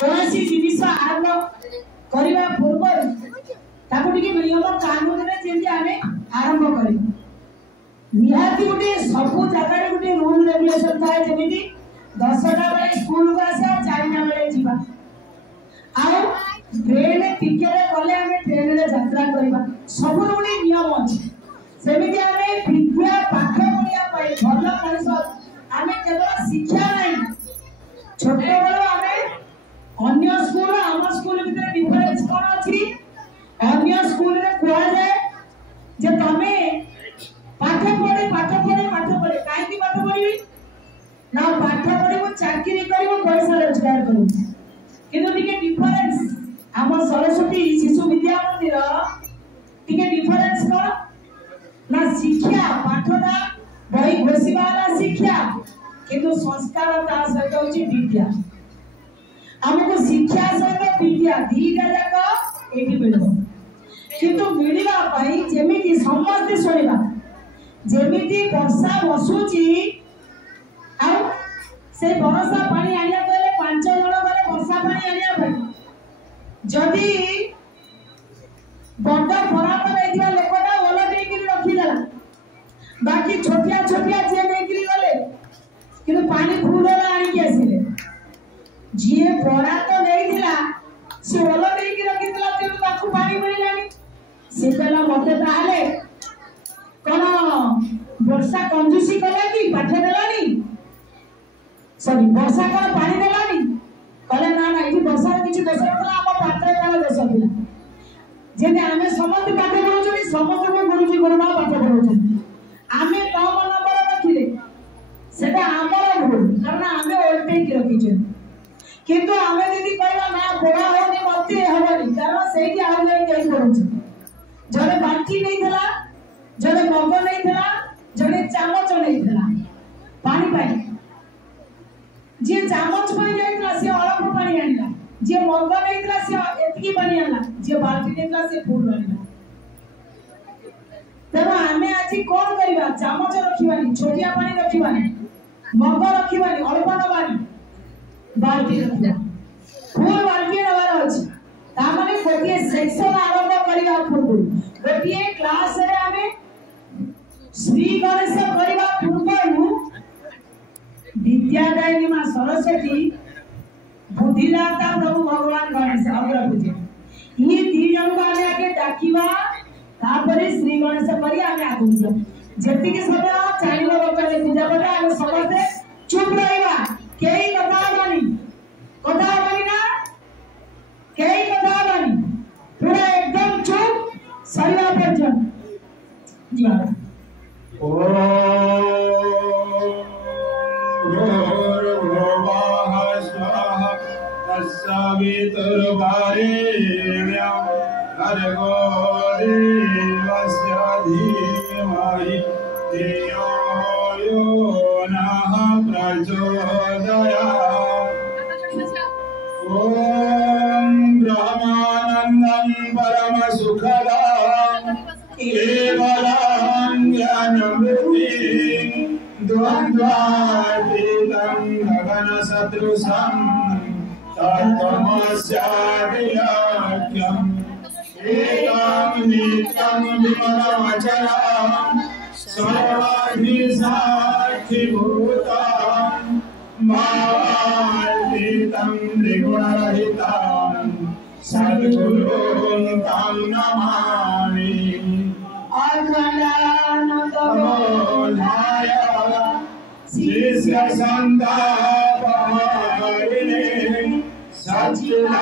कौन जिनिस आरंभ करने पूर्व नियम कानून आरंभ कर निहाती गोटे सबू जगह गोटे रूल रेगुलेशन थाए जमी 10टा बेले स्कूल को आसा 4टा बेले जीवा आउ ट्रेन टिकेट गले आम ट्रेन में यात्रा करवा सब गोटे नियम अच्छे सेमती आम विद्या पाठ पढ़ाई भल मनीष आम केवल शिक्षा नहीं छोट बेलू आम अन्य स्कूल आम स्कूल भीतर डिफरेंस कौन अच्छी अन्य स्कूल रे कह जाए जे तमे पाठ पढ़े कहीं पाठ पढ़ी ना पाठ पढ़ी चाकरी कर पैसा रोजगार करूँ किंतु टिके डिफरेंस आम सरस्वती शिशु विद्या मंदिर टिके डिफरेंस कौन ना शिक्षा पाठटा बही घोषिबा शिक्षा किंतु संस्कार ता सहित होची विद्या हमको शिक्षा सहित विद्या दीटा जाक एठी मिलबो किंतु मिलिबा पई जेमिति समस्त सुनिबा जेमिति वर्षा बसुची आ से वर्षा पानी आनिया कहले 5 जण गले वर्षा पानी आनिया भाई जदी बंडा खराब होइथिया लोकटा ओला देकी रखिला बाकी छोटिया छोटिया जे देकी गले किंतु पानी फुल होला आनी के आसिले जे बड़ा तो देइथिला से ओला देकी रखितला ते ताकू पानी मिललानी से पहला मते ताले कोन वर्षा कंजूसी कला की पाठ देलानी सॉरी वर्षा कोन पानी देलानी कहले ना ना इठी वर्षा किछि दोष नथला हम पात्रे वाला दोष थिला जेने आमे समस्त पाठ पढुछनी समस्त को गुरुजी गुरुमा पाठ पढुछनी आमे कम नंबर रखिले सेटा हमर भूल कारण आमे ओल्टे की रखिछन किंतु आमे यदि कहला ना बड़ा होनी मते हबनी कारण सेठी आ जाय कहि पढुछ जने बाटी नहीं थला जने मग नहीं थला जने चामच नहीं थला पानी पाई जे चामच पाई जाइतला से अलग पानी आनिला जे मग नहीं थला से एतकी पानी आनला जे बाल्टी नेतला से फुल आनिला तब आमे आजी कोन करबा चामच रखिबानी छोटिया पानी रखिबानी मग रखिबानी अल्प नबानी बाल्टी रखिबा फुल बाल्टी नबार अछि ता माने गोटिए सेक्शन आरंभ करिया पूर्व गोटिए क्लास रे आमे श्री गणेश करिवा पूर्व विद्यादायिनी मां सरस्वती बुद्धिदाता प्रभु भगवान गणेश अग्रपूज्य ये दी जन को आमे आके डाकिबा तापरे श्री गणेश करी आमे आगुजा जति के सब चाइलो बकले पूजा करबा आमे समझे चुप रहिबा केई कथा बनी ना केई कथा बनी पूरा एकदम चुप सरिया पर्यंत जी ब्रह्मानंदं परम सुखदं केवलं ज्ञानमूर्तिं द्वन्द्वातीतं गगनसदृशं तत्त्वमस्यादिलक्ष्यम् एकं नित्यं विमलमचलं सर्वाधिसाक्षिभूतं मातीतं त्रिगुणरहितं सद्गुरुं तं नमामि अखण्डानन्दमोधाय शिष्यसन्तापहारिणे सच्चिदानन्द